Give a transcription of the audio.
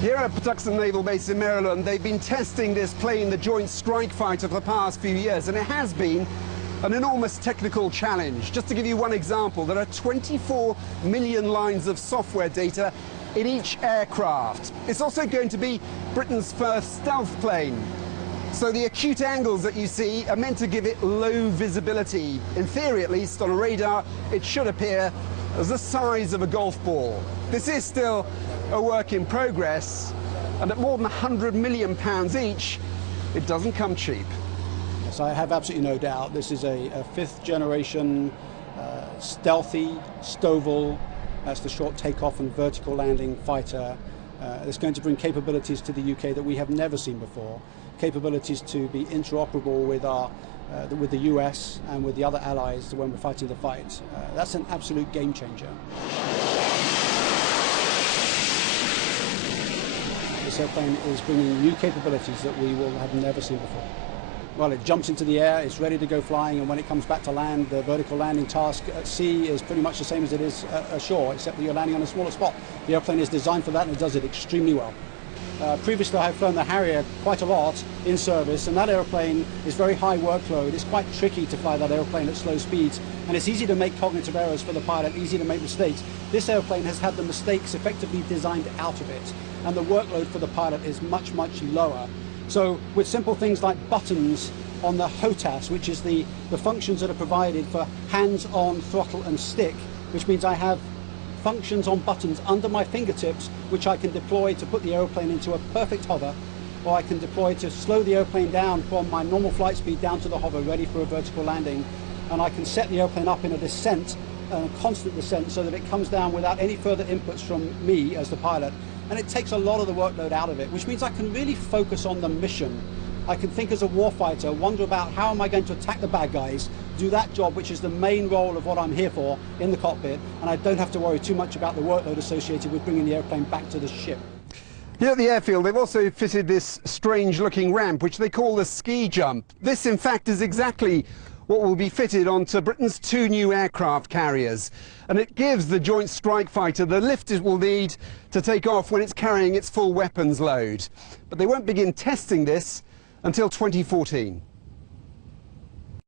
Here at Patuxent Naval Base in Maryland, they've been testing this plane, the Joint Strike Fighter, for the past few years, and it has been an enormous technical challenge. Just to give you one example, there are 24 million lines of software data in each aircraft. It's also going to be Britain's first stealth plane. So the acute angles that you see are meant to give it low visibility. In theory, at least, on a radar, it should appear as the size of a golf ball. This is still a work in progress, and at more than £100 million each, it doesn't come cheap. Yes, I have absolutely no doubt this is a fifth generation stealthy STOVL, that's the short takeoff and vertical landing fighter. It's going to bring capabilities to the UK that we have never seen before, capabilities to be interoperable with the US and with the other allies when we're fighting the fight. That's an absolute game changer. This airplane is bringing new capabilities that we will have never seen before. Well, it jumps into the air, it's ready to go flying, and when it comes back to land, the vertical landing task at sea is pretty much the same as it is ashore, except that you're landing on a smaller spot. The airplane is designed for that, and it does it extremely well. Previously, I've flown the Harrier quite a lot in service, and that airplane is very high workload. It's quite tricky to fly that airplane at slow speeds, and it's easy to make cognitive errors for the pilot, easy to make mistakes. This airplane has had the mistakes effectively designed out of it, and the workload for the pilot is much, much lower. So with simple things like buttons on the HOTAS, which is the functions that are provided for hands-on throttle and stick, which means I have functions on buttons under my fingertips which I can deploy to put the airplane into a perfect hover, or I can deploy to slow the airplane down from my normal flight speed down to the hover ready for a vertical landing, and I can set the airplane up in a descent, a constant descent, so that it comes down without any further inputs from me as the pilot, and it takes a lot of the workload out of it, which means I can really focus on the mission. I can think as a warfighter, wonder about how am I going to attack the bad guys, do that job, which is the main role of what I'm here for in the cockpit, and I don't have to worry too much about the workload associated with bringing the airplane back to the ship. Here at the airfield, they've also fitted this strange-looking ramp, which they call the ski jump. This, in fact, is exactly what will be fitted onto Britain's 2 new aircraft carriers, and it gives the Joint Strike Fighter the lift it will need to take off when it's carrying its full weapons load. But they won't begin testing this until 2014.